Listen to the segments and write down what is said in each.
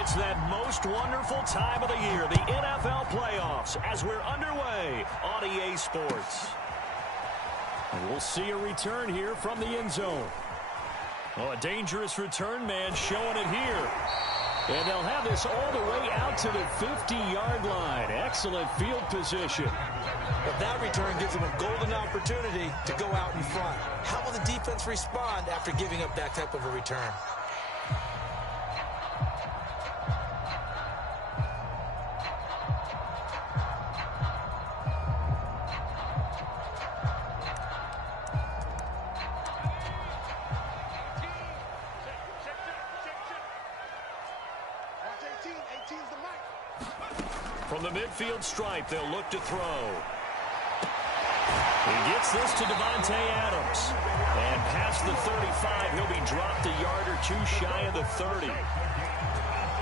It's that most wonderful time of the year, the NFL playoffs, as we're underway on EA Sports. And we'll see a return here from the end zone. Oh, a dangerous return man showing it here. And they'll have this all the way out to the 50-yard line. Excellent field position. But that return gives them a golden opportunity to go out in front. How will the defense respond after giving up that type of a return? From the midfield stripe, they'll look to throw. He gets this to Devontae Adams. And past the 35, he'll be dropped a yard or two shy of the 30.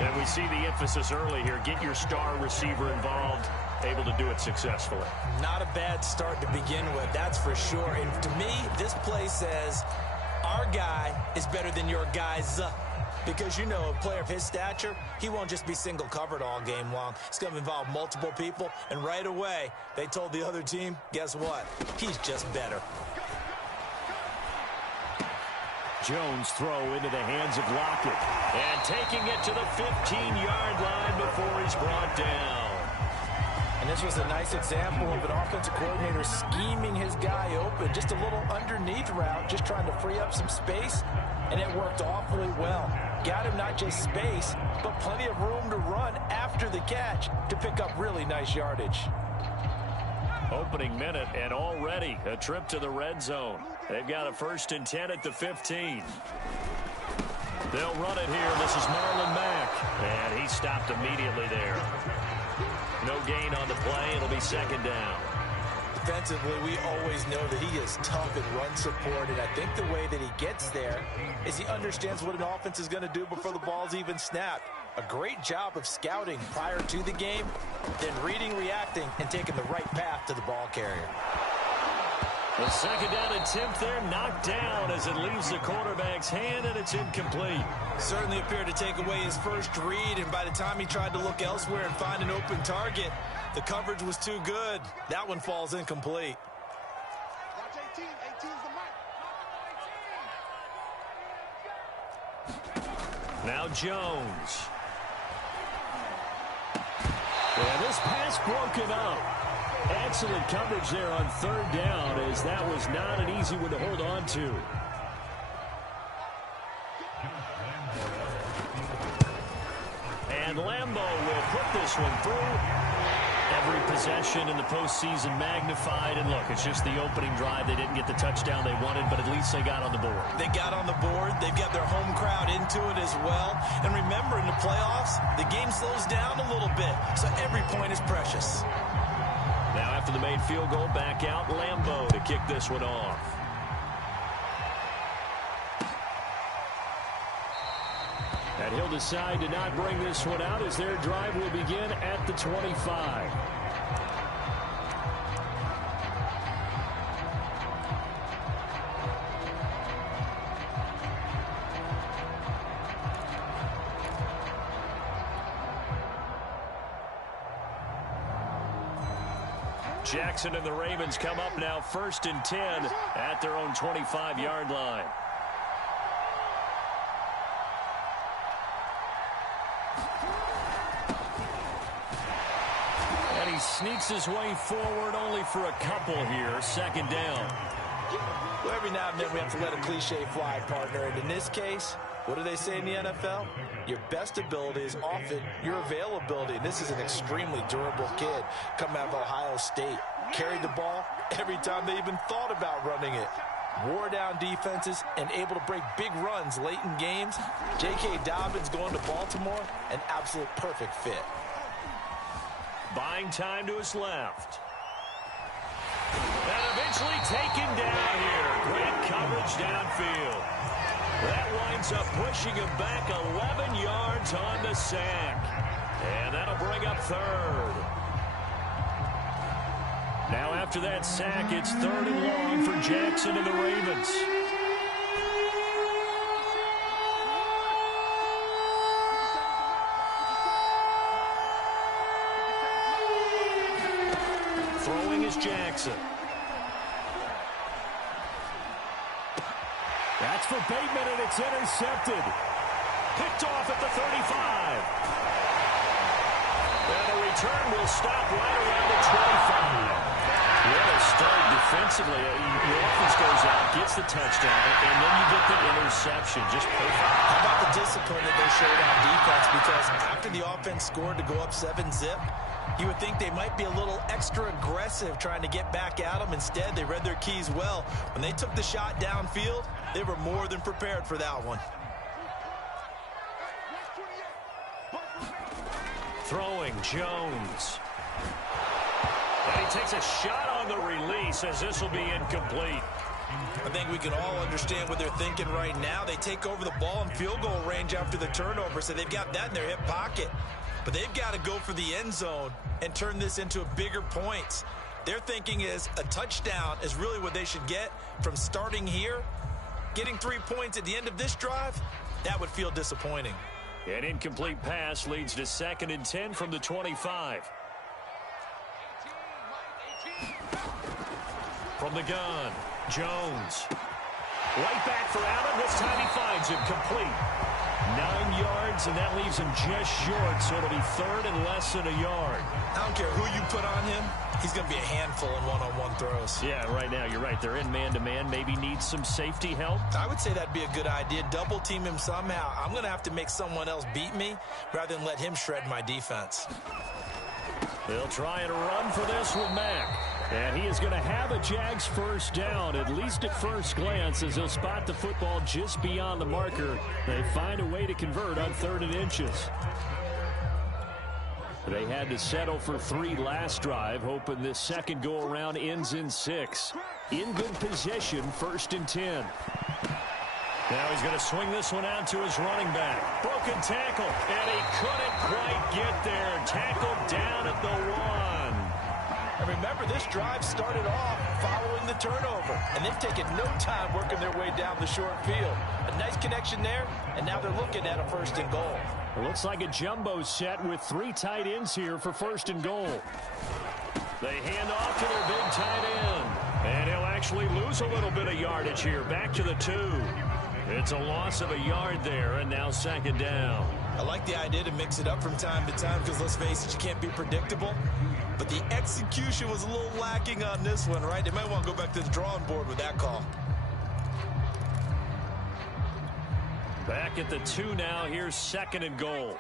And we see the emphasis early here. Get your star receiver involved, able to do it successfully. Not a bad start to begin with, that's for sure. And to me, this play says, our guy is better than your guys. Because, you know, a player of his stature, he won't just be single covered all game long. It's going to involve multiple people. And right away, they told the other team, guess what? He's just better. Jones throw into the hands of Lockett. And taking it to the 15-yard line before he's brought down. And this was a nice example of an offensive coordinator scheming his guy open. Just a little underneath route, just trying to free up some space. And it worked awfully well. Got him not just space, but plenty of room to run after the catch to pick up really nice yardage. Opening minute, and already a trip to the red zone. They've got a 1st and 10 at the 15. They'll run it here. This is Marlon Mack. And he stopped immediately there. No gain on the play. It'll be 2nd down. Defensively, we always know that he is tough in run support, and I think the way that he gets there is he understands what an offense is going to do before the ball's even snapped. A great job of scouting prior to the game, then reading, reacting, and taking the right path to the ball carrier. The 2nd down attempt there knocked down as it leaves the quarterback's hand, and it's incomplete. Certainly appeared to take away his first read, and by the time he tried to look elsewhere and find an open target, the coverage was too good. That one falls incomplete. Now Jones. And this pass broken up. Excellent coverage there on 3rd down, as that was not an easy one to hold on to. And Lambeau will put this one through. Every possession in the postseason magnified. And look, it's just the opening drive. They didn't get the touchdown they wanted, but at least they got on the board. They got on the board. They've got their home crowd into it as well. And remember, in the playoffs, the game slows down a little bit, so every point is precious. Now after the made field goal, back out Lambeau to kick this one off. And he'll decide to not bring this one out as their drive will begin at the 25. Jackson and the Ravens come up now 1st and 10 at their own 25-yard line. And he sneaks his way forward only for a couple here. 2nd down. Well, every now and then we have to let a cliche fly, partner. And in this case, what do they say in the NFL? Your best ability is often your availability. And this is an extremely durable kid coming out of Ohio State. Carried the ball every time they even thought about running it. Wore down defenses and able to break big runs late in games. J.K. Dobbins going to Baltimore, an absolute perfect fit. Buying time to his left. And eventually taken down here. Great coverage downfield. That winds up pushing him back 11 yards on the sack. And that'll bring up 3rd. Now after that sack, it's 3rd and long for Jackson and the Ravens. Throwing is Jackson. That's for Bateman, and it's intercepted. Picked off at the 35. And the return will stop right around the 25. What a start defensively. The offense goes out, gets the touchdown, and then you get the interception. Just perfect. How about the discipline that they showed on defense? Because after the offense scored to go up 7-zip, you would think they might be a little extra aggressive trying to get back at them. Instead, they read their keys well. When they took the shot downfield, they were more than prepared for that one. Throwing, Jones. And he takes a shot on the release as this will be incomplete. I think we can all understand what they're thinking right now. They take over the ball in field goal range after the turnover, so they've got that in their hip pocket. But they've got to go for the end zone and turn this into a bigger points. Their thinking is a touchdown is really what they should get from starting here. Getting 3 points at the end of this drive, that would feel disappointing. An incomplete pass leads to 2nd and 10 from the 25. From the gun, Jones. Right back for Allen. This time he finds him complete. 9 yards, and that leaves him just short, so it'll be 3rd and less than a yard. I don't care who you put on him. He's going to be a handful in one-on-one throws. Yeah, right now, you're right. They're in man-to-man. Maybe needs some safety help. I would say that'd be a good idea. Double team him somehow. I'm going to have to make someone else beat me rather than let him shred my defense. They'll try and run for this with Mack. And he is going to have a Jags first down, at least at first glance, as he'll spot the football just beyond the marker. They find a way to convert on 3rd and inches. They had to settle for 3 last drive, hoping this second go-around ends in 6. In good position, 1st and 10. Now he's going to swing this one out to his running back. Broken tackle, and he couldn't quite get there. Tackled down at the 1. And remember, this drive started off following the turnover, and they've taken no time working their way down the short field. A nice connection there, and now they're looking at a 1st and goal. It looks like a jumbo set with 3 tight ends here for 1st and goal. They hand off to their big tight end, and he'll actually lose a little bit of yardage here. Back to the 2. It's a loss of a yard there, and now 2nd down. I like the idea to mix it up from time to time because, let's face it, you can't be predictable. But the execution was a little lacking on this one, right? They might want to go back to the drawing board with that call. Back at the 2 now. Here's 2nd and goal.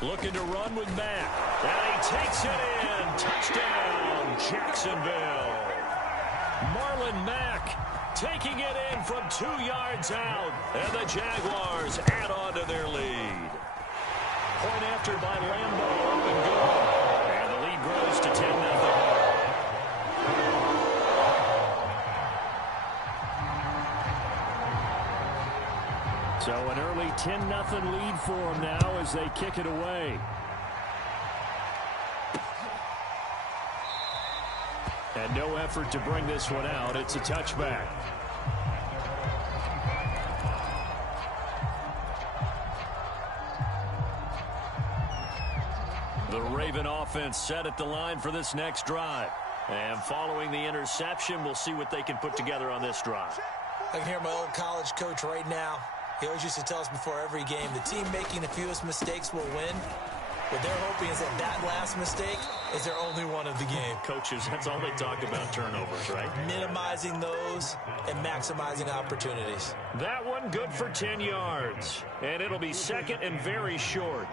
Looking to run with Mack. And he takes it in. Touchdown, Jacksonville. Marlon Mack taking it in from 2 yards out. And the Jaguars add on to their lead. Point after by Lambo, up and good. And the lead grows to 10-0. So an early 10-0 lead for them now as they kick it away. And no effort to bring this one out. It's a touchback. The Raven offense set at the line for this next drive. And following the interception, we'll see what they can put together on this drive. I can hear my old college coach right now. He always used to tell us before every game, the team making the fewest mistakes will win. What they're hoping is that last mistake is their only one of the game. Coaches, that's all they talk about, turnovers, right? Minimizing those and maximizing opportunities. That one good for 10 yards. And it'll be 2nd and very short.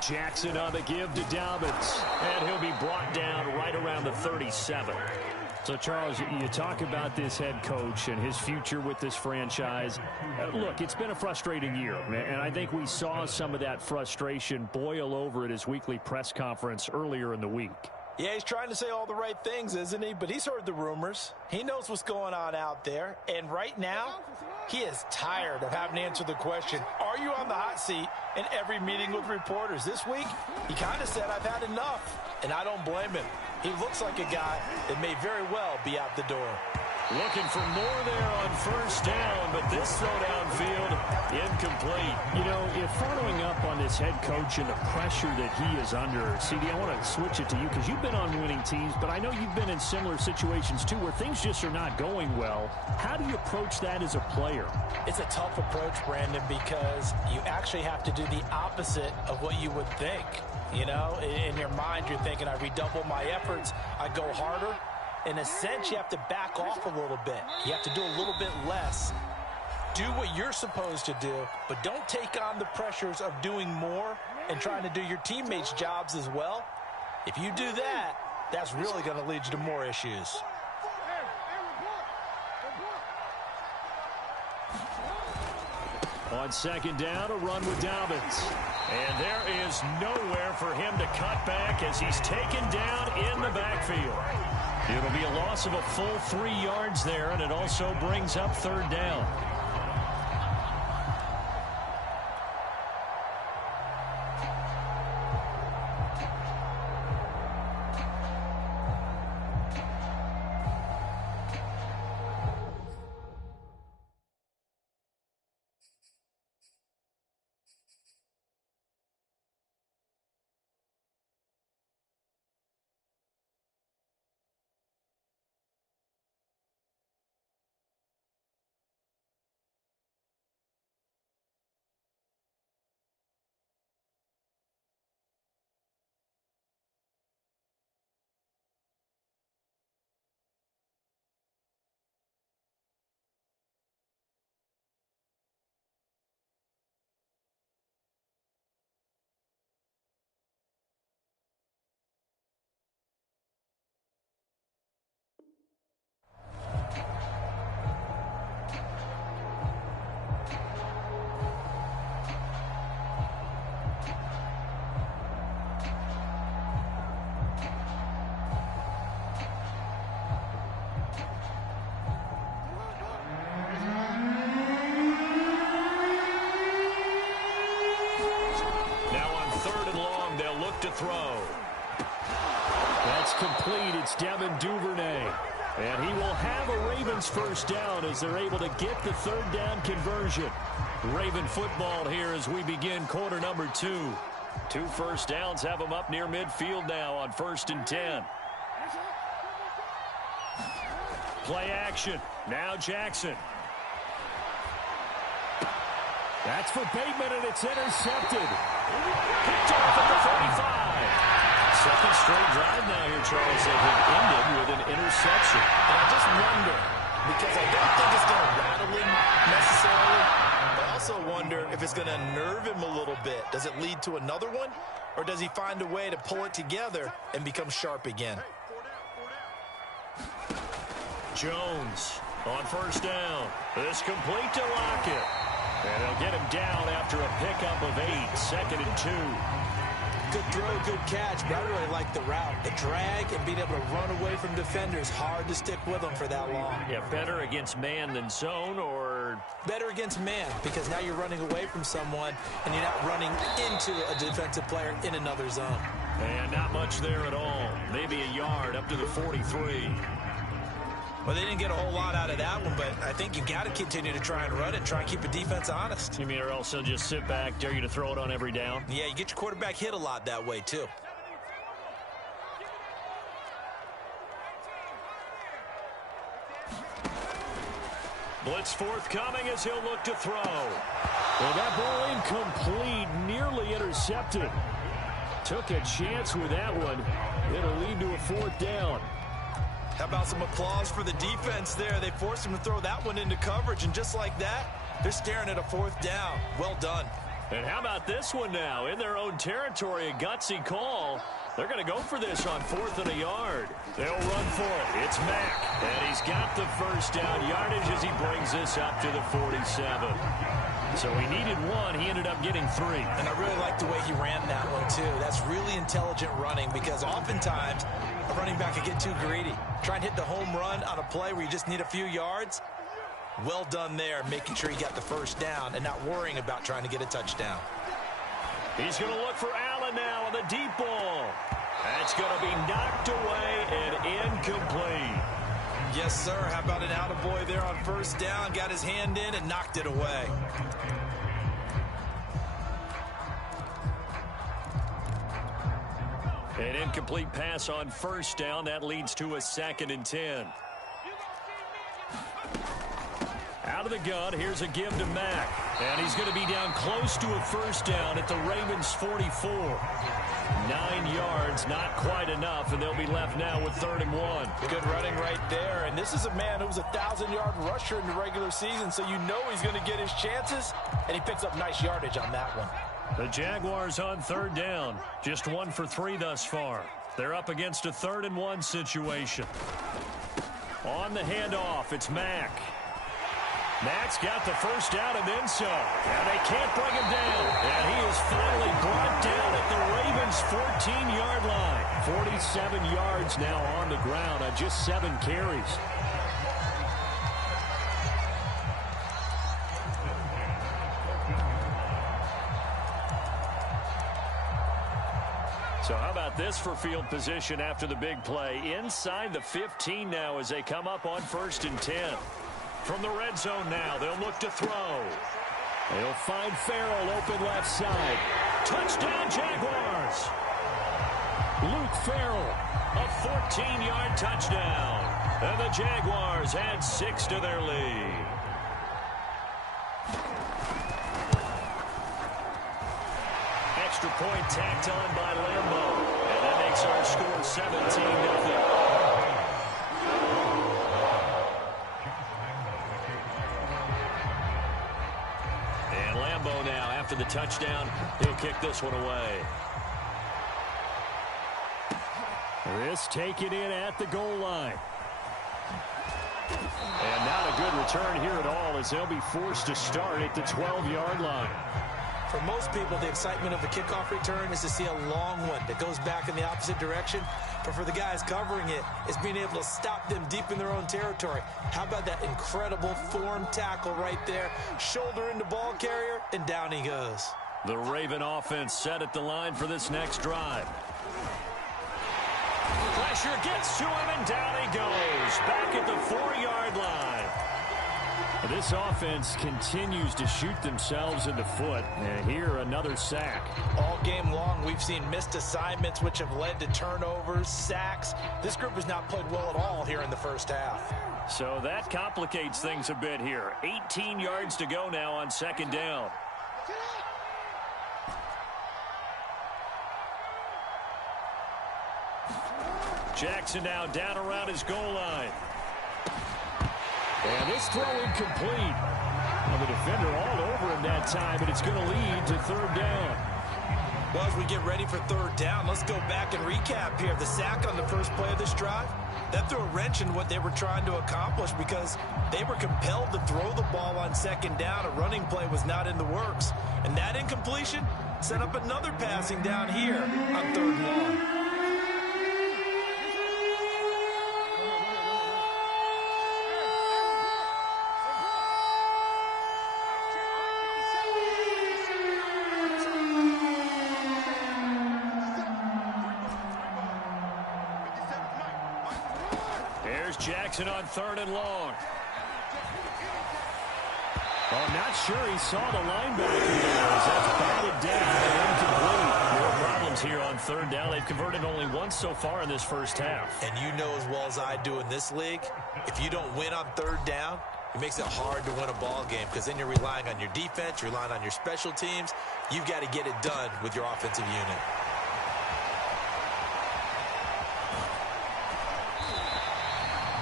Jackson on the give to Dobbins, and he'll be brought down right around the 37. So, Charles, you talk about this head coach and his future with this franchise. Look, it's been a frustrating year, and I think we saw some of that frustration boil over at his weekly press conference earlier in the week. Yeah, he's trying to say all the right things, isn't he? But he's heard the rumors. He knows what's going on out there. And right now, he is tired of having to answer the question, are you on the hot seat in every meeting with reporters? This week, he kind of said, I've had enough. And I don't blame him. He looks like a guy that may very well be out the door. Looking for more there on first down, but this throw downfield incomplete. You know, if following up on this head coach and the pressure that he is under, CD, I want to switch it to you because you've been on winning teams, but I know you've been in similar situations too where things just are not going well. How do you approach that as a player? It's a tough approach, Brandon, because you actually have to do the opposite of what you would think. You know, in your mind, you're thinking, I redouble my efforts, I go harder. In a sense, you have to back off a little bit. You have to do a little bit less. Do what you're supposed to do, but don't take on the pressures of doing more and trying to do your teammates' jobs as well. If you do that, that's really going to lead you to more issues. On second down, a run with Dobbins. And there is nowhere for him to cut back as he's taken down in the backfield. It'll be a loss of a full 3 yards there, and it also brings up third down. Throw. That's complete. It's Devin Duvernay. And he will have a Ravens first down as they're able to get the third down conversion. Raven football here as we begin quarter number 2. 2 first downs have them up near midfield now on 1st and 10. Play action. Now Jackson. That's for Bateman, and it's intercepted. Picked off at the 45. Second straight drive now here, Charles, that had ended with an interception. And I just wonder, because I don't think it's going to rattle him necessarily, but I also wonder if it's going to nerve him a little bit. Does it lead to another one, or does he find a way to pull it together and become sharp again? Jones on first down. This complete to Lockett. And they'll get him down after a pickup of 8, 2nd and 2. Good throw, good catch, but I really like the route. The drag and being able to run away from defenders, hard to stick with them for that long. Yeah, better against man than zone, or? Better against man, because now you're running away from someone and you're not running into a defensive player in another zone. And not much there at all. Maybe a yard up to the 43. Well, they didn't get a whole lot out of that one, but I think you got to continue to try and run it, try and keep the defense honest. You mean, or else they'll just sit back, dare you to throw it on every down? Yeah, you get your quarterback hit a lot that way, too. Blitz forthcoming as he'll look to throw. Well, that ball incomplete, nearly intercepted. Took a chance with that one. It'll lead to a 4th down. How about some applause for the defense there? They forced him to throw that one into coverage, and just like that, they're staring at a 4th down. Well done. And how about this one now? In their own territory, a gutsy call. They're going to go for this on 4th and a yard. They'll run for it. It's Mack. And he's got the first down yardage as he brings this up to the 47. So he needed 1. He ended up getting 3. And I really like the way he ran that one, too. That's really intelligent running, because oftentimes a running back can get too greedy. Try and hit the home run on a play where you just need a few yards. Well done there, making sure he got the first down and not worrying about trying to get a touchdown. He's going to look for Allen. Allen now on the deep ball. That's going to be knocked away and incomplete. Yes, sir. How about an attaboy there on first down? Got his hand in and knocked it away. An incomplete pass on first down. That leads to a 2nd and 10. Out of the gun, here's a give to Mack. And he's going to be down close to a first down at the Ravens' 44. 9 yards, not quite enough, and they'll be left now with 3rd and 1. Good running right there, and this is a man who was a 1,000-yard rusher in the regular season, so you know he's going to get his chances, and he picks up nice yardage on that one. The Jaguars on 3rd down, just 1 for 3 thus far. They're up against a 3rd and 1 situation. On the handoff, it's Mack. Mack's got the first down and then some. And they can't bring him down. And he is finally brought down at the Ravens' 14-yard line. 47 yards now on the ground on just 7 carries. So how about this for field position after the big play? Inside the 15 now as they come up on 1st and 10. From the red zone now, they'll look to throw. They'll find Farrell open left side. Touchdown, Jaguars! Luke Farrell, a 14-yard touchdown. And the Jaguars add 6 to their lead. Extra point tacked on by Lambeau. And that makes our score 17-0. Now after the touchdown, he'll kick this one away. This taken in at the goal line. And not a good return here at all as they'll be forced to start at the 12-yard line. For most people, the excitement of a kickoff return is to see a long one that goes back in the opposite direction. But for the guys covering it, it's being able to stop them deep in their own territory. How about that incredible form tackle right there? Shoulder into ball carrier, and down he goes. The Raven offense set at the line for this next drive. Pressure gets to him, and down he goes. Back at the 4-yard line. This offense continues to shoot themselves in the foot. And here, another sack. All game long, we've seen missed assignments, which have led to turnovers, sacks. This group has not played well at all here in the first half. So that complicates things a bit here. 18 yards to go now on 2nd down. Jackson now down around his goal line. And this throw incomplete. Well, the defender all over him that time, and it's going to lead to 3rd down. Well, as we get ready for 3rd down, let's go back and recap here. The sack on the first play of this drive, that threw a wrench in what they were trying to accomplish because they were compelled to throw the ball on 2nd down. A running play was not in the works. And that incompletion set up another passing down here on 3rd and long. Jackson on 3rd and long. Well, I'm not sure he saw the linebacker there. That's batted down and incomplete. More problems here on 3rd down. They've converted only once so far in this first half. And you know as well as I do in this league, if you don't win on 3rd down, it makes it hard to win a ball game because then you're relying on your defense, you're relying on your special teams. You've got to get it done with your offensive unit.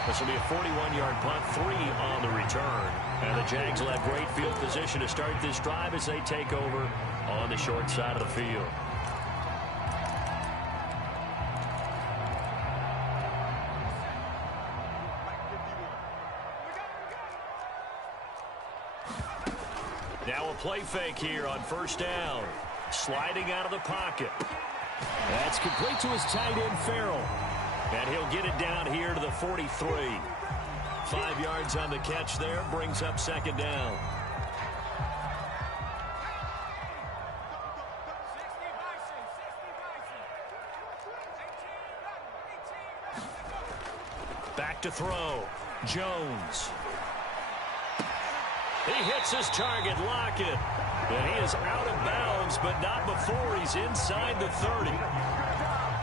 This will be a 41-yard punt, 3 on the return. And the Jags will have great field position to start this drive as they take over on the short side of the field. Now a play fake here on 1st down. Sliding out of the pocket. That's complete to his tight end, Farrell. And he'll get it down here to the 43. 5 yards on the catch there, brings up 2nd down. to throw. Jones. He hits his target, Lockett. And he is out of bounds, but not before he's inside the 30.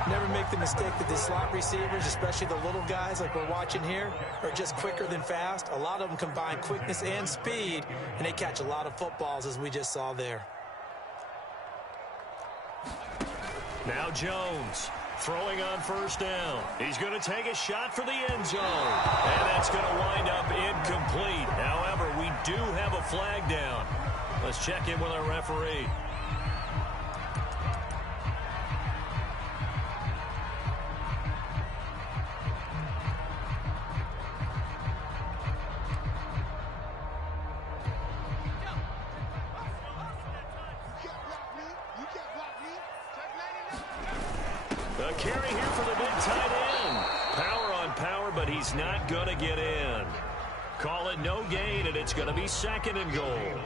Never make the mistake that the slot receivers, especially the little guys like we're watching here, are just quicker than fast. A lot of them combine quickness and speed, and they catch a lot of footballs, as we just saw there. Now Jones throwing on first down. He's going to take a shot for the end zone. And that's going to wind up incomplete. However, we do have a flag down. Let's check in with our referee. A carry here for the big tight end. Power on power, but he's not going to get in. Call it no gain, and it's going to be 2nd and goal.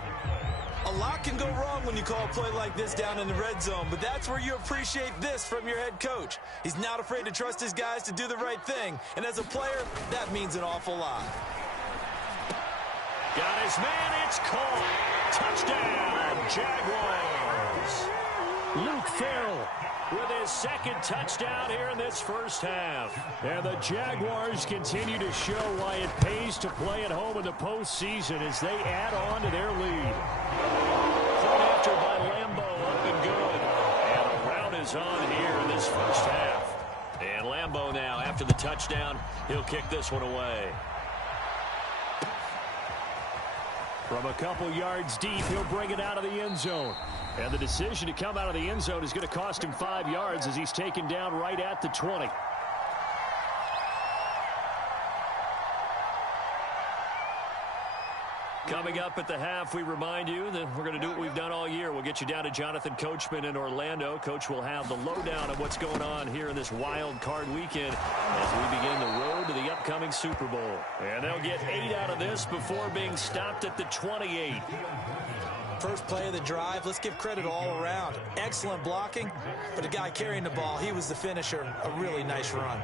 A lot can go wrong when you call a play like this down in the red zone, but that's where you appreciate this from your head coach. He's not afraid to trust his guys to do the right thing, and as a player, that means an awful lot. Got his man, it's caught. Touchdown, Jaguars. Luke Farrell with his 2nd touchdown here in this first half. And the Jaguars continue to show why it pays to play at home in the postseason as they add on to their lead. Point after by Lambeau, up and good. And a round is on here in this first half. And Lambeau now, after the touchdown, he'll kick this one away. From a couple yards deep, he'll bring it out of the end zone. And the decision to come out of the end zone is going to cost him 5 yards as he's taken down right at the 20. Coming up at the half, we remind you that we're going to do what we've done all year. We'll get you down to Jonathan Coachman in Orlando. Coach will have the lowdown of what's going on here in this wild card weekend as we begin the road to the upcoming Super Bowl. And they'll get 8 out of this before being stopped at the 28. First play of the drive, let's give credit all around. Excellent blocking, but the guy carrying the ball, he was the finisher. A really nice run.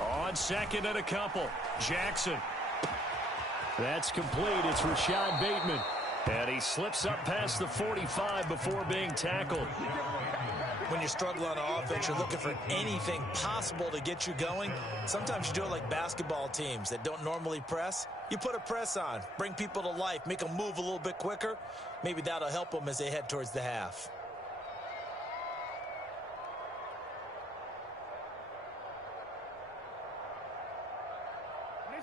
On 2nd and a couple, Jackson. That's complete. It's Rashad Bateman. And he slips up past the 45 before being tackled. When you're struggling on offense, you're looking for anything possible to get you going. Sometimes you do it like basketball teams that don't normally press. You put a press on, bring people to life, make them move a little bit quicker. Maybe that'll help them as they head towards the half.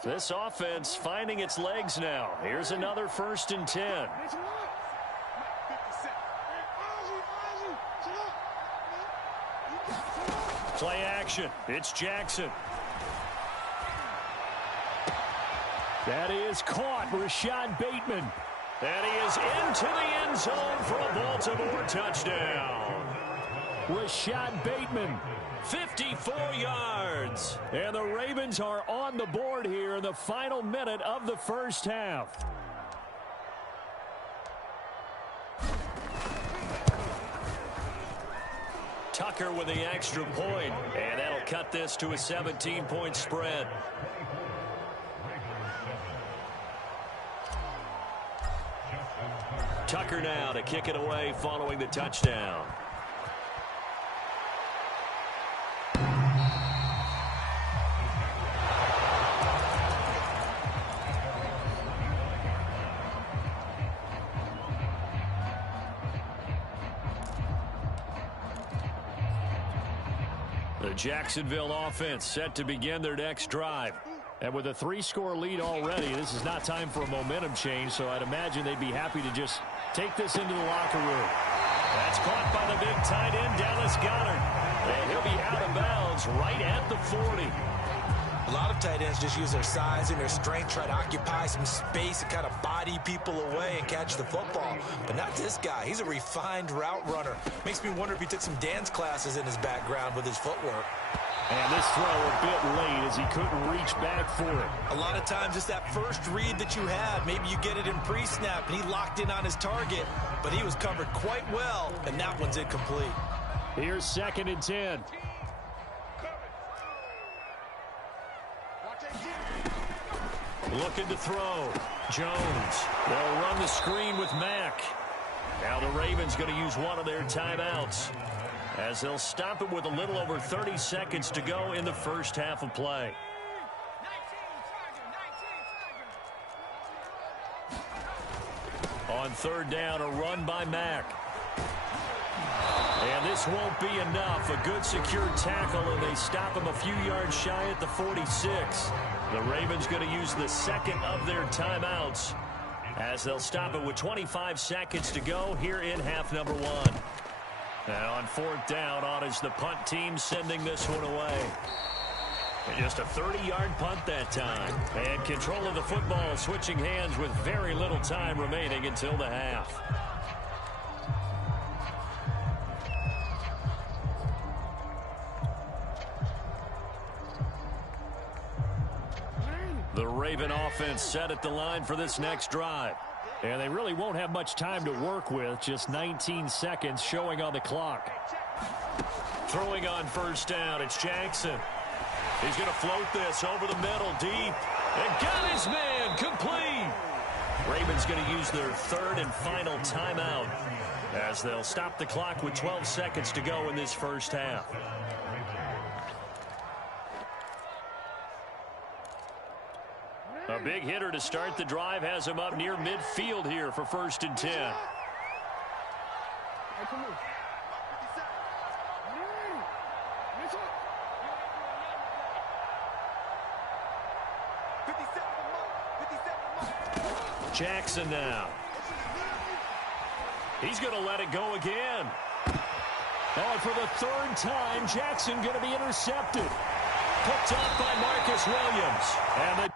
This offense finding its legs now. Here's another 1st and 10. Play action. It's Jackson. That is caught. Rashad Bateman. And he is into the end zone for a Baltimore touchdown. Rashad Bateman. 54 yards. And the Ravens are on the board here in the final minute of the first half. Tucker with the extra point, and that'll cut this to a 17-point spread. Tucker now to kick it away following the touchdown. The Jacksonville offense set to begin their next drive. And with a 3-score lead already, this is not time for a momentum change, so I'd imagine they'd be happy to just take this into the locker room. That's caught by the big tight end, Dallas Goedert. And he'll be out of bounds right at the 40. A lot of tight ends just use their size and their strength, try to occupy some space and kind of body people away and catch the football. But not this guy. He's a refined route runner. Makes me wonder if he took some dance classes in his background with his footwork. And this throw a bit late as he couldn't reach back for it. A lot of times it's that first read that you have. Maybe you get it in pre-snap, and he locked in on his target, but he was covered quite well, and that one's incomplete. Here's 2nd and 10. Looking to throw. Jones. They'll run the screen with Mack. Now the Ravens going to use one of their timeouts, as they'll stop it with a little over 30 seconds to go in the first half of play. On 3rd down, a run by Mack. And this won't be enough. A good secure tackle, and they stop him a few yards shy at the 46. The Ravens going to use the 2nd of their timeouts, as they'll stop it with 25 seconds to go here in half number 1. And on 4th down, on is the punt team sending this one away. And just a 30-yard punt that time. And control of the football switching hands with very little time remaining until the half. The Raven offense set at the line for this next drive. And they really won't have much time to work with. Just 19 seconds showing on the clock. Throwing on 1st down, it's Jackson. He's going to float this over the middle, deep. And got his man, complete. Ravens going to use their 3rd and final timeout, as they'll stop the clock with 12 seconds to go in this first half. A big hitter to start the drive has him up near midfield here for 1st and 10. Jackson now. He's going to let it go again. Oh, for the 3rd time, Jackson going to be intercepted. Picked up by Marcus Williams. And the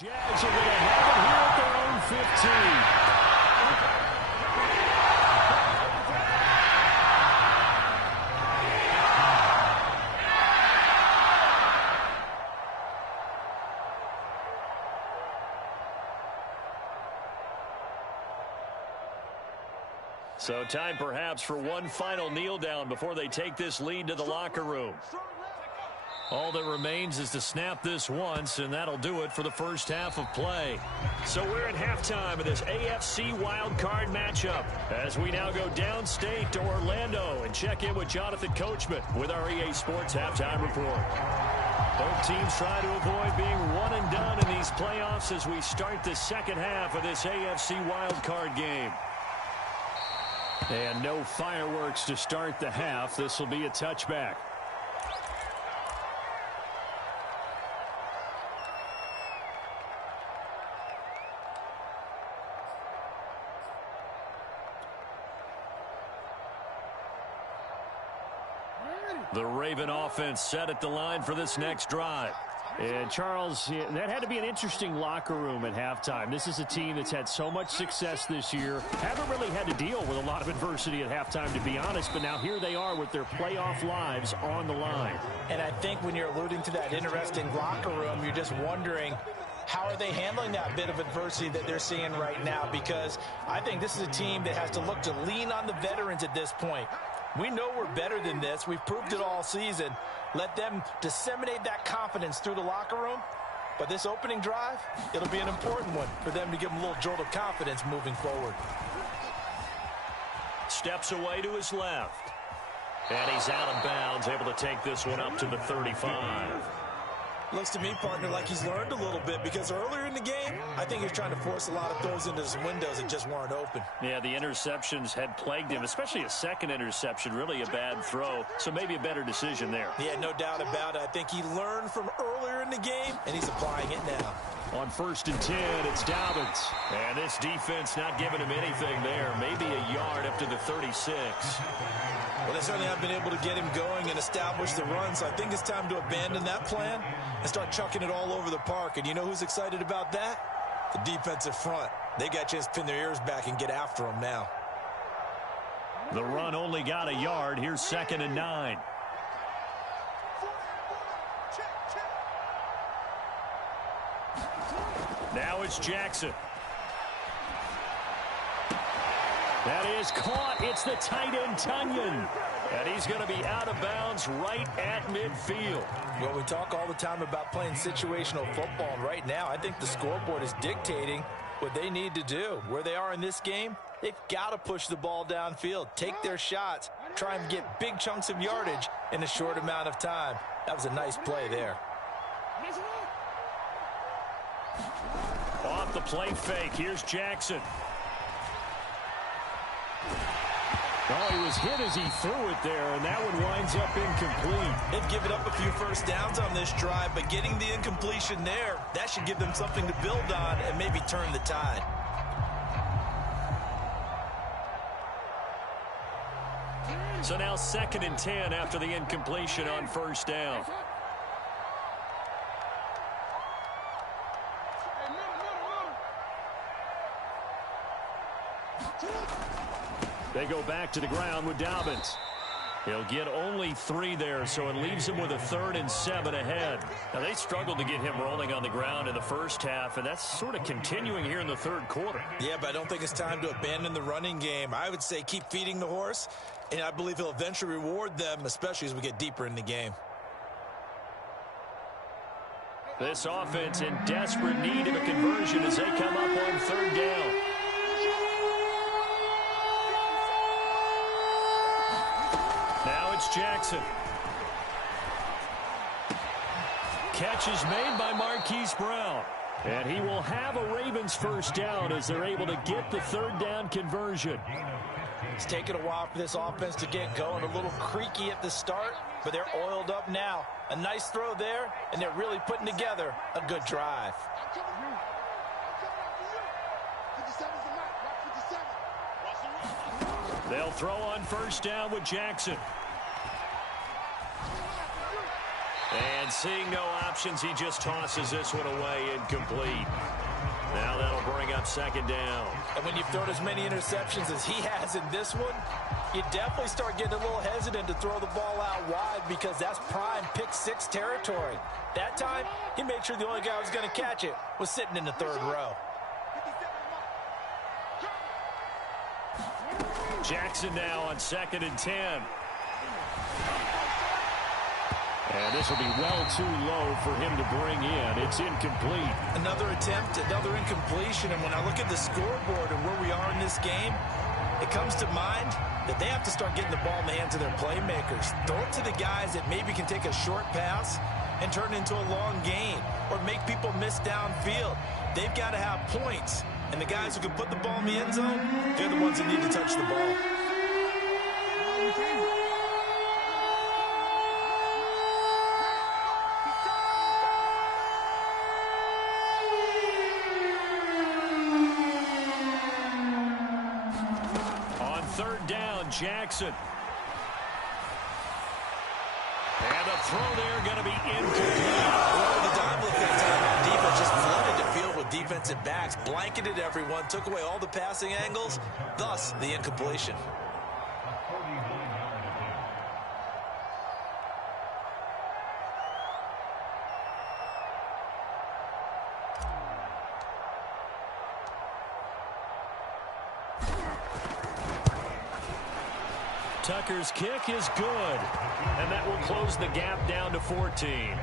Jags are going to have it here at their own 15. So time perhaps for one final kneel down before they take this lead to the locker room. All that remains is to snap this once, and that'll do it for the first half of play. So we're at halftime of this AFC Wildcard matchup, as we now go downstate to Orlando and check in with Jonathan Coachman with our EA Sports Halftime Report. Both teams try to avoid being one and done in these playoffs as we start the second half of this AFC Wildcard game. And no fireworks to start the half. This will be a touchback. The Raven offense set at the line for this next drive. And Charles, that had to be an interesting locker room at halftime. This is a team that's had so much success this year. Haven't really had to deal with a lot of adversity at halftime, to be honest. But now here they are with their playoff lives on the line. And I think when you're alluding to that interesting locker room, you're just wondering, how are they handling that bit of adversity that they're seeing right now? Because I think this is a team that has to look to lean on the veterans at this point. We know we're better than this. We've proved it all season. Let them disseminate that confidence through the locker room. But this opening drive, it'll be an important one for them to give them a little jolt of confidence moving forward. steps away to his left. And he's out of bounds, able to take this one up to the 35. Looks to me, partner, like he's learned a little bit, because earlier in the game, I think he was trying to force a lot of throws into his windows that just weren't open. Yeah, the interceptions had plagued him, especially a second interception, really a bad throw. So maybe a better decision there. Yeah, no doubt about it. I think he learned from earlier in the game, and he's applying it now. On 1st and 10, it's Dobbins. And this defense not giving him anything there. Maybe a yard up to the 36. Well, they certainly have been able to get him going and establish the run, so I think it's time to abandon that plan and start chucking it all over the park. And you know who's excited about that? The defensive front. They got a chance to pin their ears back and get after him now. The run only got a yard. Here's 2nd and 9. Now it's Jackson. That is caught. It's the tight end, Tunyon. And he's going to be out of bounds right at midfield. Well, we talk all the time about playing situational football. And right now, I think the scoreboard is dictating what they need to do. Where they are in this game, they've got to push the ball downfield, take their shots, try and get big chunks of yardage in a short amount of time. That was a nice play there. Off the play fake, here's Jackson. Oh, he was hit as he threw it there, and that one winds up incomplete. They've given up a few first downs on this drive, but getting the incompletion there, that should give them something to build on and maybe turn the tide. So now 2nd and 10 after the incompletion on 1st down. They go back to the ground with Dobbins. He'll get only 3 there, so it leaves him with a 3rd and 7 ahead. Now, they struggled to get him rolling on the ground in the first half, and that's sort of continuing here in the 3rd quarter. Yeah, but I don't think it's time to abandon the running game. I would say keep feeding the horse, and I believe he'll eventually reward them, especially as we get deeper in the game. This offense in desperate need of a conversion as they come up on 3rd down. Now it's Jackson. Catch is made by Marquise Brown. And he will have a Ravens 1st down as they're able to get the 3rd down conversion. It's taken a while for this offense to get going. A little creaky at the start, but they're oiled up now. A nice throw there, and they're really putting together a good drive. They'll throw on 1st down with Jackson. And seeing no options, he just tosses this one away, incomplete. Now that'll bring up 2nd down. And when you've thrown as many interceptions as he has in this one, you definitely start getting a little hesitant to throw the ball out wide because that's prime pick 6 territory. That time, he made sure the only guy who was going to catch it was sitting in the 3rd row. Jackson now on 2nd and 10. And this will be well too low for him to bring in. It's incomplete. Another attempt, another incompletion. And when I look at the scoreboard and where we are in this game, it comes to mind that they have to start getting the ball in the hands of their playmakers. Throw it to the guys that maybe can take a short pass and turn it into a long gain or make people miss downfield. They've got to have points. And the guys who can put the ball in the end zone, they're the ones that need to touch the ball. On 3rd down, Jackson. And the throw there going to be incomplete. Well, the dime looked that time. Defense just flooded the field with defensive backs, blanketed everyone, took away all the passing angles, thus the incompletion. Tucker's kick is good. And that will close the gap down to 14.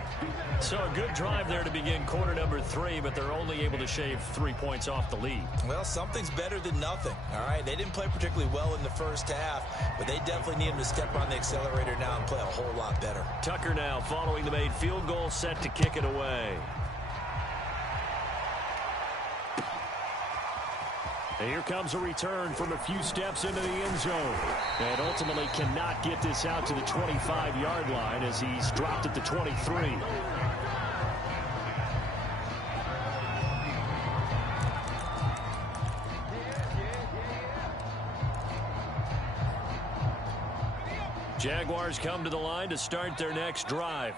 So a good drive there to begin quarter number 3, but they're only able to shave 3 points off the lead. Well, something's better than nothing, all right? They didn't play particularly well in the first half, but they definitely need them to step on the accelerator now and play a whole lot better. Tucker now following the made field goal, set to kick it away. And here comes a return from a few steps into the end zone. And ultimately cannot get this out to the 25-yard line as he's dropped at the 23. Jaguars come to the line to start their next drive.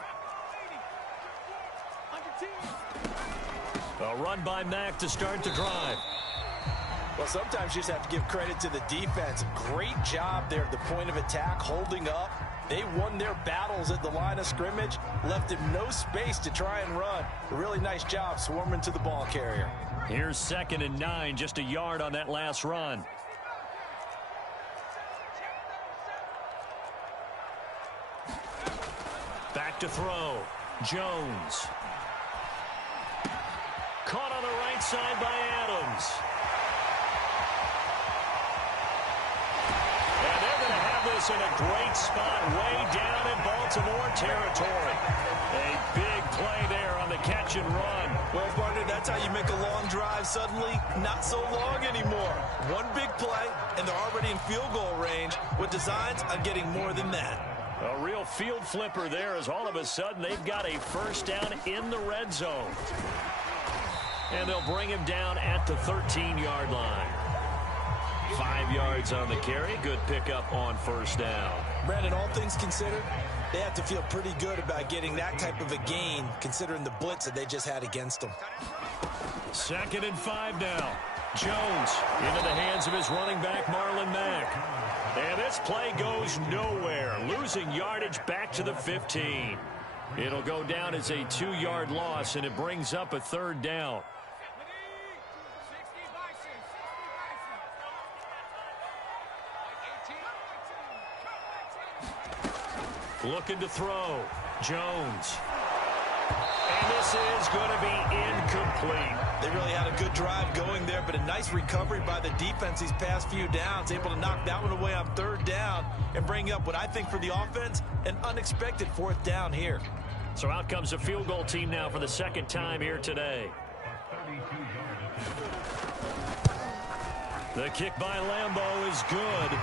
A run by Mack to start the drive. Well, sometimes you just have to give credit to the defense. Great job there at the point of attack, holding up. They won their battles at the line of scrimmage, left him no space to try and run. A really nice job swarming to the ball carrier. Here's 2nd and 9, just a yard on that last run. Back to throw. Jones. Caught on the right side by Adams. In a great spot way down in Baltimore territory. A big play there on the catch and run. Well, partner, that's how you make a long drive suddenly not so long anymore. One big play, and they're already in field goal range with designs on getting more than that. A real field flipper there as all of a sudden they've got a first down in the red zone. And they'll bring him down at the 13-yard line. 5 yards on the carry. Good pickup on first down. Brandon, all things considered, they have to feel pretty good about getting that type of a gain considering the blitz that they just had against them. 2nd and 5 now. Jones into the hands of his running back, Marlon Mack. And this play goes nowhere. Losing yardage back to the 15. It'll go down as a 2-yard loss, and it brings up a 3rd down. Looking to throw. Jones. And this is going to be incomplete. They really had a good drive going there, but a nice recovery by the defense these past few downs, able to knock that one away on 3rd down and bring up what I think for the offense, an unexpected 4th down here. So out comes a field goal team now for the 2nd time here today. The kick by Lambeau is good.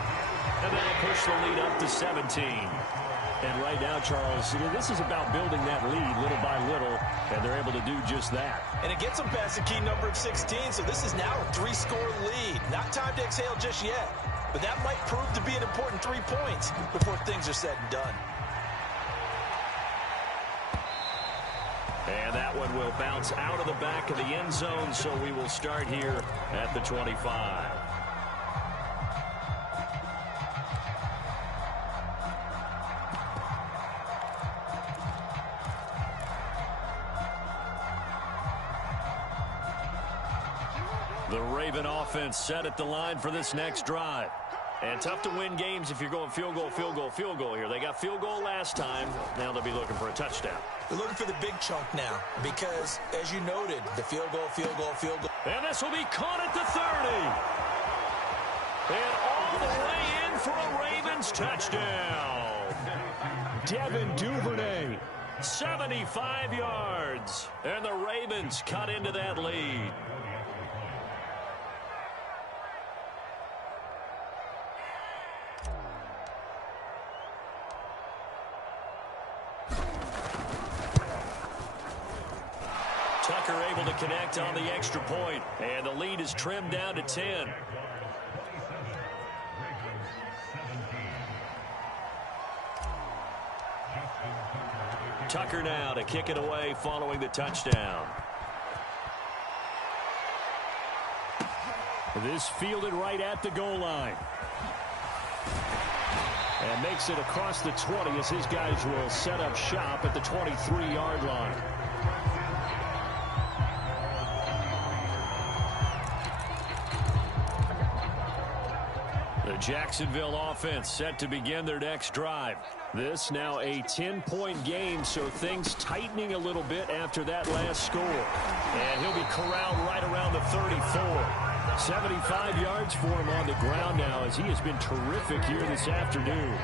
And that'll push the lead up to 17. And right now, Charles, this is about building that lead little by little, and they're able to do just that. And it gets them past the key number of 16, so this is now a 3-score lead. Not time to exhale just yet, but that might prove to be an important 3 points before things are said and done. And that one will bounce out of the back of the end zone, so we will start here at the 25. The Raven offense set at the line for this next drive. And tough to win games if you're going field goal, field goal, field goal here. They got field goal last time. Now they'll be looking for a touchdown. They're looking for the big chunk now because, as you noted, the field goal, field goal, field goal. And this will be caught at the 30. And all the way in for a Ravens touchdown. Devin Duvernay, 75 yards. And the Ravens cut into that lead. Tucker able to connect on the extra point, and the lead is trimmed down to 10. Tucker now to kick it away following the touchdown. This fielded right at the goal line. And makes it across the 20 as his guys will set up shop at the 23-yard line. The Jacksonville offense set to begin their next drive. This now a 10-point game, so things tightening a little bit after that last score. And he'll be corralled right around the 34. 75 yards for him on the ground now as he has been terrific here this afternoon.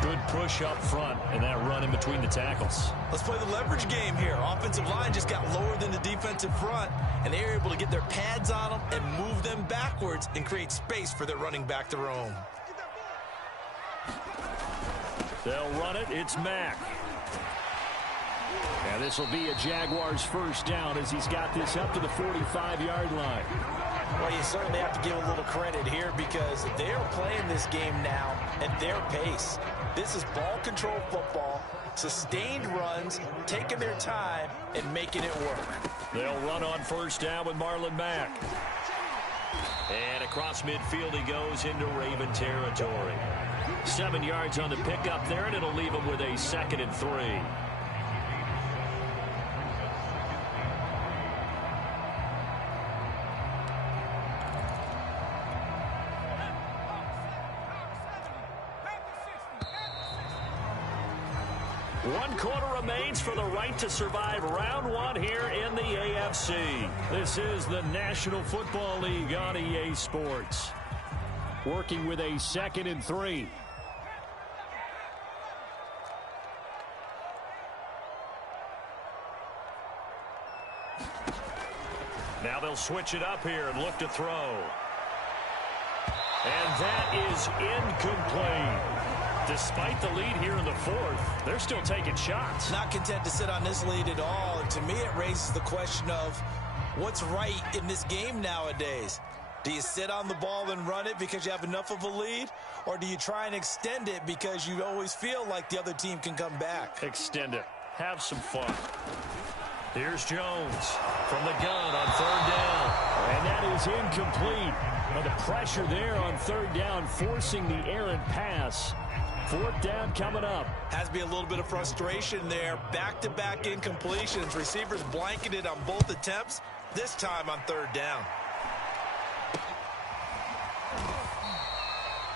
Good push up front and that run in between the tackles. Let's play the leverage game here. Offensive line just got lower than the defensive front, and they were able to get their pads on them and move them backwards and create space for their running back to roam. They'll run it. It's Mack. And this will be a Jaguars first down as he's got this up to the 45-yard line. Well, you certainly have to give a little credit here because they're playing this game now at their pace. This is ball control football, sustained runs, taking their time, and making it work. They'll run on first down with Marlon Mack. And across midfield he goes into Raven territory. 7 yards on the pickup there, and it'll leave him with a 2nd and 3. One quarter remains for the right to survive round one here in the AFC. This is the National Football League on EA Sports. Working with a 2nd and 3. Now they'll switch it up here and look to throw. And that is incomplete. Despite the lead here in the 4th, they're still taking shots. Not content to sit on this lead at all. And to me, it raises the question of what's right in this game nowadays. Do you sit on the ball and run it because you have enough of a lead? Or do you try and extend it because you always feel like the other team can come back? Extend it. Have some fun. Here's Jones from the gun on 3rd down. And that is incomplete. Now the pressure there on 3rd down, forcing the errant pass. 4th down coming up. Has to be a little bit of frustration there. Back-to-back incompletions. Receivers blanketed on both attempts, this time on 3rd down.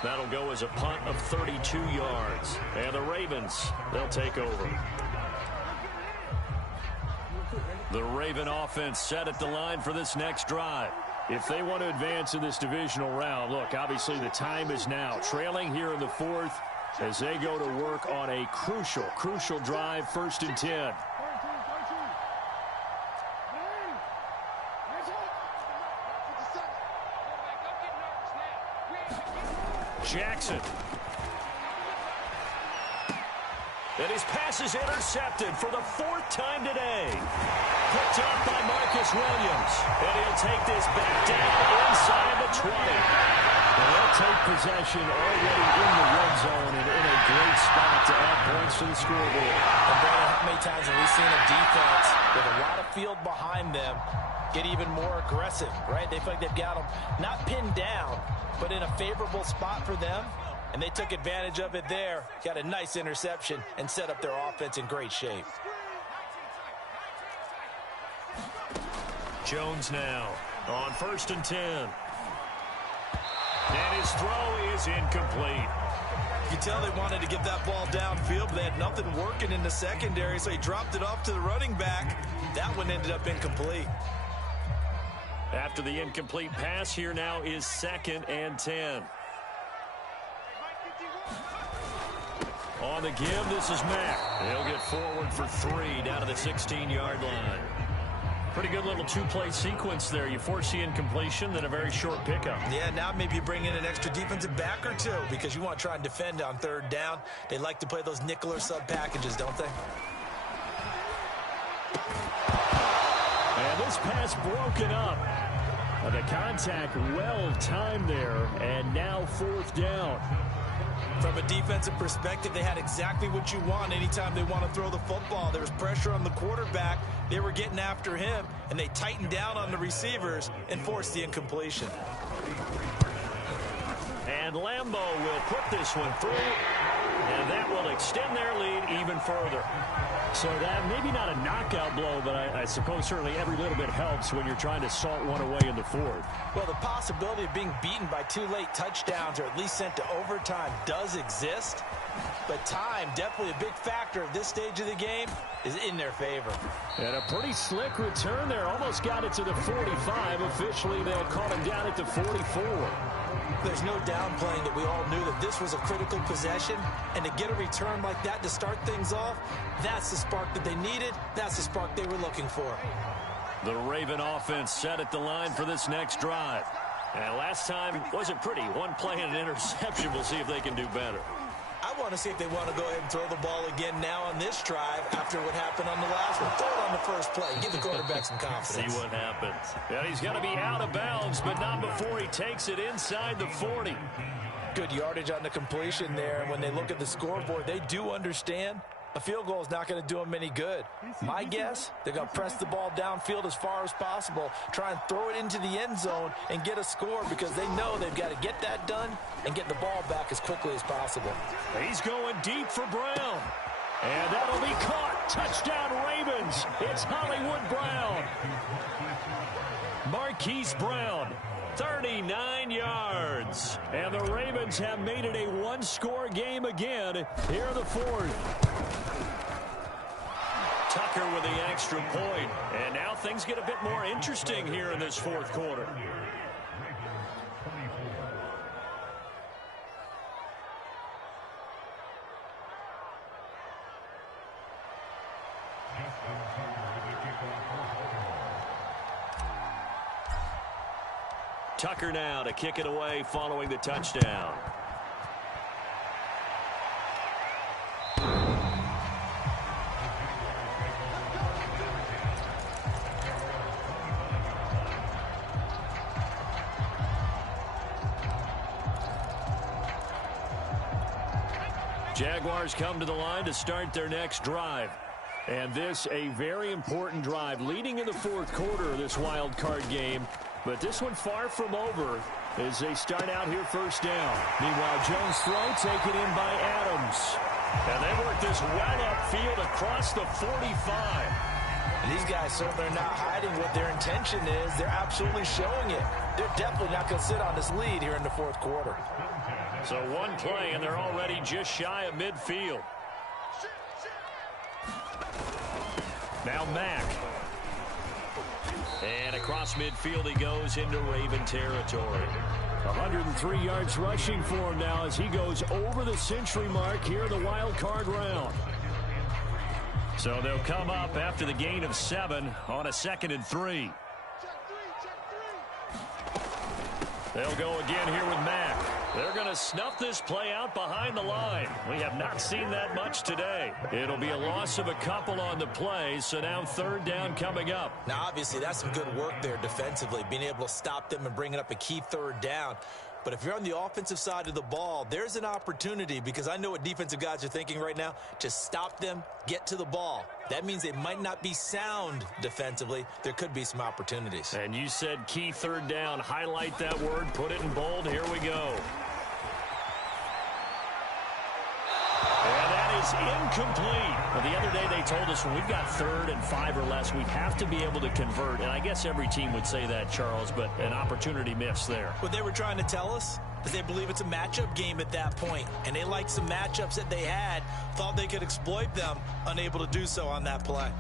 That'll go as a punt of 32 yards. And the Ravens, they'll take over. The Raven offense set at the line for this next drive. If they want to advance in this divisional round, look, obviously the time is now. Trailing here in the 4th as they go to work on a crucial drive, 1st and 10. Jackson. And his pass is intercepted for the 4th time today. Picked up by Marcus Williams. And he'll take this back down inside the 20. And they'll take possession already in the red zone and in a great spot to add points to the scoreboard. And Brandon, how many times have we seen a defense with a lot of field behind them get even more aggressive, right? They feel like they've got them not pinned down, but in a favorable spot for them. And they took advantage of it there, got a nice interception, and set up their offense in great shape. Jones now on 1st and 10. And his throw is incomplete. You can tell they wanted to get that ball downfield, but they had nothing working in the secondary, so he dropped it off to the running back. That one ended up incomplete. After the incomplete pass, here now is 2nd and 10. On the give, this is Mack. He'll get forward for 3 down to the 16-yard line. Pretty good little 2-play sequence there. You force the incompletion, then a very short pickup. Yeah, now maybe you bring in an extra defensive back or 2 because you want to try and defend on 3rd down. They like to play those nickel or sub packages, don't they? And this pass broken up. The contact well timed there, and now 4th down. From a defensive perspective, they had exactly what you want anytime they want to throw the football. There was pressure on the quarterback. They were getting after him, and they tightened down on the receivers and forced the incompletion. And Lambeau will put this one through, and that will extend their lead even further. So that maybe not a knockout blow, but I suppose certainly every little bit helps when you're trying to salt one away in the fourth. Well, the possibility of being beaten by 2 late touchdowns or at least sent to overtime does exist. But time, definitely a big factor at this stage of the game, is in their favor. And a pretty slick return there. Almost got it to the 45. Officially, they'll call him down at the 44. There's no downplaying that we all knew that this was a critical possession. And to get a return like that to start things off, that's the spark that they needed. That's the spark they were looking for. The Raven offense set at the line for this next drive. And last time wasn't pretty. One play and an interception. We'll see if they can do better. I want to see if they want to go ahead and throw the ball again now on this drive after what happened on the last one. Throw it on the first play. Give the quarterback some confidence. See what happens. Yeah, he's going to be out of bounds, but not before he takes it inside the 40. Good yardage on the completion there. And when they look at the scoreboard, they do understand a field goal is not going to do them any good. My guess, they're going to press the ball downfield as far as possible, try and throw it into the end zone and get a score because they know they've got to get that done and get the ball back as quickly as possible. He's going deep for Brown. And that'll be caught. Touchdown Ravens. It's Hollywood Brown. Marquise Brown, 39 yards. And the Ravens have made it a one-score game again here in the fourth. Tucker with the extra point. And now things get a bit more interesting here in this fourth quarter. Tucker now to kick it away following the touchdown. Jaguars come to the line to start their next drive. And this a very important drive leading in the fourth quarter of this wild card game. But this one far from over as they start out here first down. Meanwhile, Jones' throw taken in by Adams. And they work this well upfield across the 45. And these guys certainly are not hiding what their intention is. They're absolutely showing it. They're definitely not going to sit on this lead here in the fourth quarter. So one play, and they're already just shy of midfield. Now Mack. And across midfield he goes into Raven territory. 103 yards rushing for him now as he goes over the century mark here in the wild card round. So they'll come up after the gain of 7 on a 2nd and 3. They'll go again here with Mack. They're going to snuff this play out behind the line. We have not seen that much today. It'll be a loss of a couple on the play, so now 3rd down coming up. Now, obviously, that's some good work there defensively, being able to stop them and bringing up a key 3rd down. But if you're on the offensive side of the ball, there's an opportunity, because I know what defensive guys are thinking right now, to stop them, get to the ball. That means they might not be sound defensively. There could be some opportunities. And you said key 3rd down. Highlight that word, put it in bold. Here we go. And that is incomplete. Well, the other day they told us when we've got 3rd and 5 or less, we have to be able to convert. And I guess every team would say that, Charles, but an opportunity missed there. What they were trying to tell us is they believe it's a matchup game at that point. And they liked some matchups that they had, thought they could exploit them, unable to do so on that play.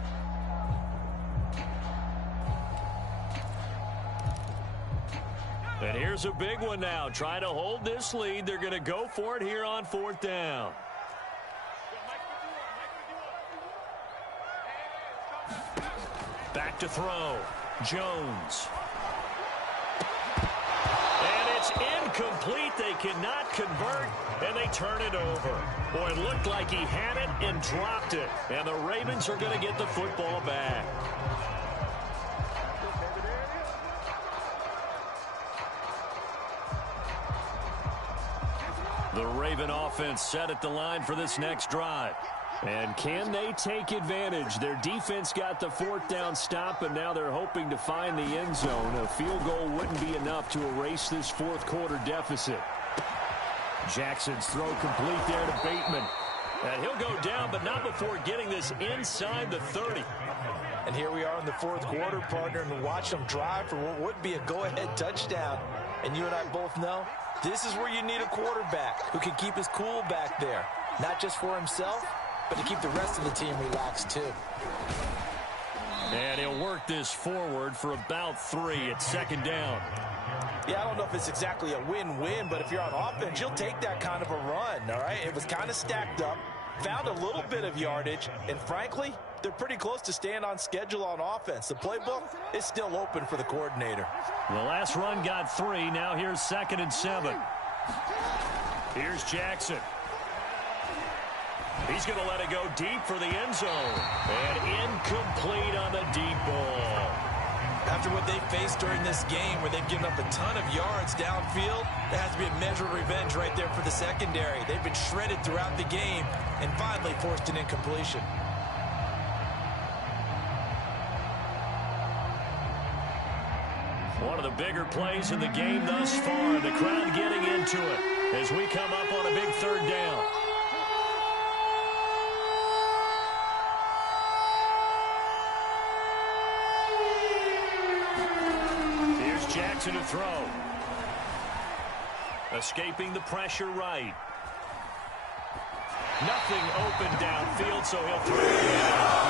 And here's a big one now. Trying to hold this lead. They're going to go for it here on 4th down. Back to throw. Jones. And it's incomplete. They cannot convert, and they turn it over. Boy, it looked like he had it and dropped it. And the Ravens are going to get the football back. The Raven offense set at the line for this next drive. And can they take advantage? Their defense got the 4th down stop, and now they're hoping to find the end zone. A field goal wouldn't be enough to erase this fourth quarter deficit. Jackson's throw complete there to Bateman. And he'll go down, but not before getting this inside the 30. And here we are in the fourth quarter, partner, and watch them drive for what would be a go-ahead touchdown. And you and I both know this is where you need a quarterback who can keep his cool back there. Not just for himself, but to keep the rest of the team relaxed too. And he'll work this forward for about 3 at second down. Yeah, I don't know if it's exactly a win-win, but if you're on offense, you'll take that kind of a run, all right? It was kind of stacked up, found a little bit of yardage, and frankly, they're pretty close to staying on schedule on offense. The playbook is still open for the coordinator. The last run got 3. Now here's 2nd and 7. Here's Jackson. He's going to let it go deep for the end zone. And incomplete on the deep ball. After what they faced during this game where they've given up a ton of yards downfield, there has to be a measure of revenge right there for the secondary. They've been shredded throughout the game and finally forced an incompletion. One of the bigger plays in the game thus far. The crowd getting into it as we come up on a big 3rd down. Here's Jackson to throw. Escaping the pressure right. Nothing open downfield, so he'll throw it again.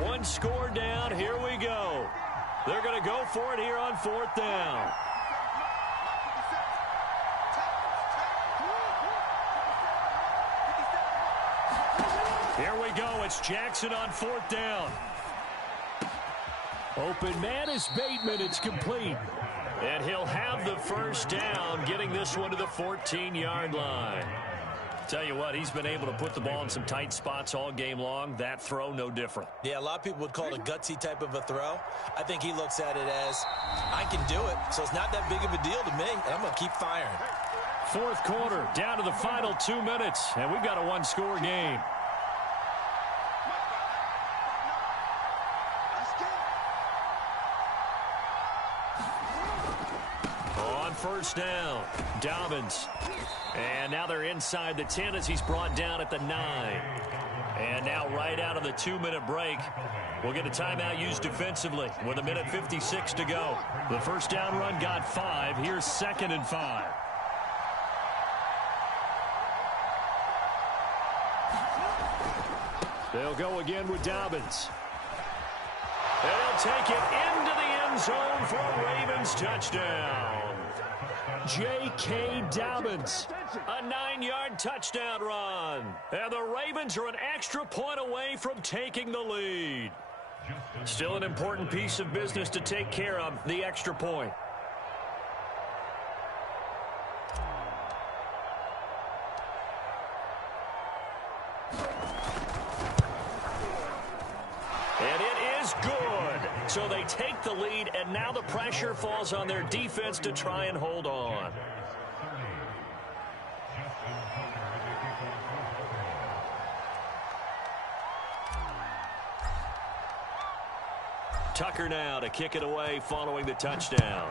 One score down. Here we go. They're going to go for it here on 4th down. Here we go. It's Jackson on 4th down. Open man is Bateman. It's complete. And he'll have the first down, getting this one to the 14-yard line. Tell you what, he's been able to put the ball in some tight spots all game long. That throw, no different. Yeah, a lot of people would call it a gutsy type of a throw. I think he looks at it as, I can do it, so it's not that big of a deal to me, and I'm going to keep firing. 4th quarter, down to the final 2 minutes, and we've got a one-score game. On 1st down, Dobbins. And now they're inside the 10 as he's brought down at the 9. And now right out of the 2-minute break, we'll get a timeout used defensively with 1:56 to go. The first down run got 5. Here's 2nd and 5. They'll go again with Dobbins. And he'll take it into the end zone for a Ravens touchdown. J.K. Dobbins, a 9-yard touchdown run. And the Ravens are an extra point away from taking the lead. Still an important piece of business to take care of, the extra point. And it is good. So they take the lead, and now the pressure falls on their defense to try and hold on. Tucker now to kick it away following the touchdown.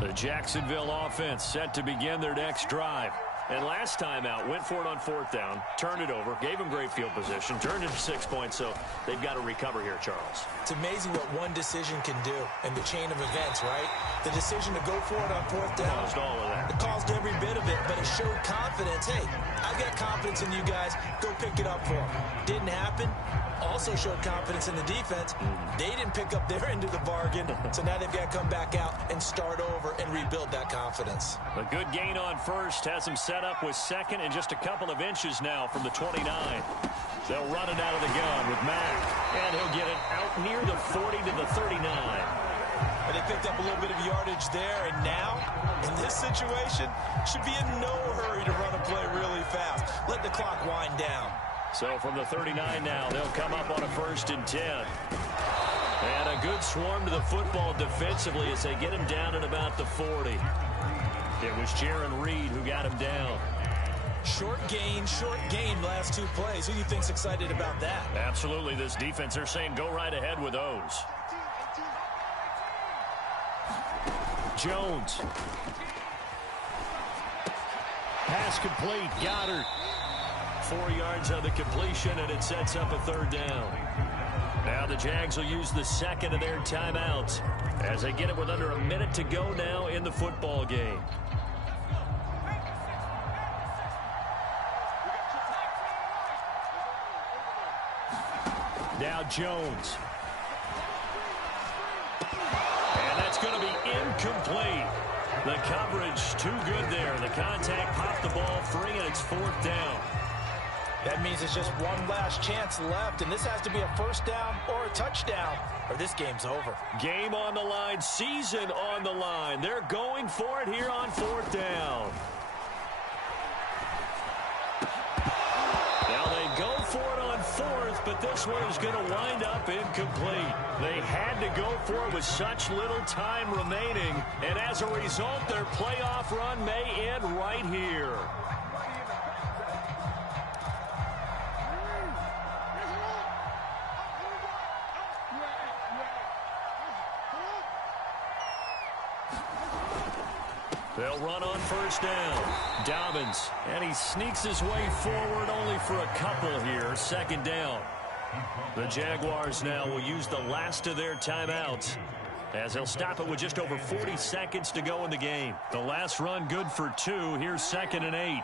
The Jacksonville offense set to begin their next drive. And last time out, went for it on 4th down, turned it over, gave them great field position, turned it to 6 points, so they've got to recover here, Charles. It's amazing what one decision can do in the chain of events, right? The decision to go for it on 4th down. Caused all of that. It caused every bit of it, but it showed confidence. Hey, I've got confidence in you guys. Go pick it up for them. Didn't happen. Also showed confidence in the defense. They didn't pick up their end of the bargain, so now they've got to come back out and start over and rebuild that confidence. A good gain on first has them set set up with second and just a couple of inches now from the 29. They'll run it out of the gun with Mack. And he'll get it out near the 40 to the 39. And they picked up a little bit of yardage there. And now, in this situation, should be in no hurry to run a play really fast. Let the clock wind down. So from the 39 now, they'll come up on a 1st and 10. And a good swarm to the football defensively as they get him down at about the 40. It was Jaron Reed who got him down. Short gain last 2 plays. Who do you think's excited about that? Absolutely. This defense, they're saying go right ahead with those. Jones. Pass complete. Goddard. 4 yards on the completion, and it sets up a 3rd down. Now the Jags will use the second of their timeouts as they get it with under a minute to go now in the football game. Now Jones. And that's going to be incomplete. The coverage too good there. The contact popped the ball free, and it's 4th down. That means it's just one last chance left, and this has to be a 1st down or a touchdown, or this game's over. Game on the line, season on the line. They're going for it here on 4th down. Now they go for it on 4th, but this one is going to wind up incomplete. They had to go for it with such little time remaining, and as a result, their playoff run may end right here. They'll run on 1st down. Dobbins, and he sneaks his way forward only for a couple here. 2nd down. The Jaguars now will use the last of their timeouts as they'll stop it with just over 40 seconds to go in the game. The last run good for 2. Here's 2nd and 8.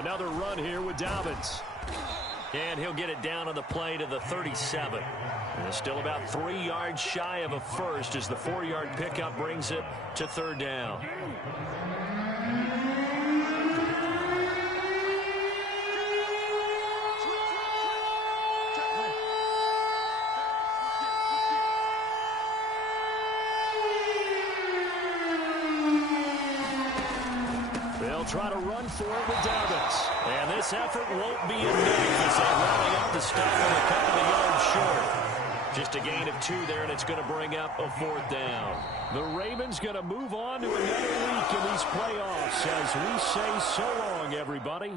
Another run here with Dobbins. And he'll get it down on the play to the 37. And still about 3 yards shy of a first as the 4-yard pickup brings it to 3rd down. They'll try to run for it with Dobbins. And this effort won't be enough as they're running up the stop and a couple of yards short. Just a gain of 2 there, and it's going to bring up a 4th down. The Ravens going to move on to another week in these playoffs as we say so long, everybody.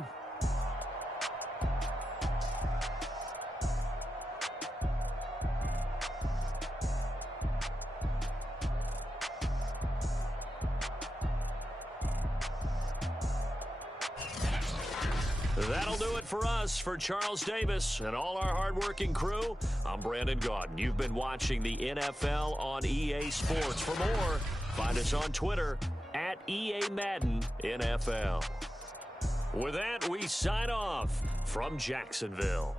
That'll do it for us. For Charles Davis and all our hardworking crew, I'm Brandon Gaudin. You've been watching the NFL on EA Sports. For more, find us on Twitter at EA Madden NFL. With that, we sign off from Jacksonville.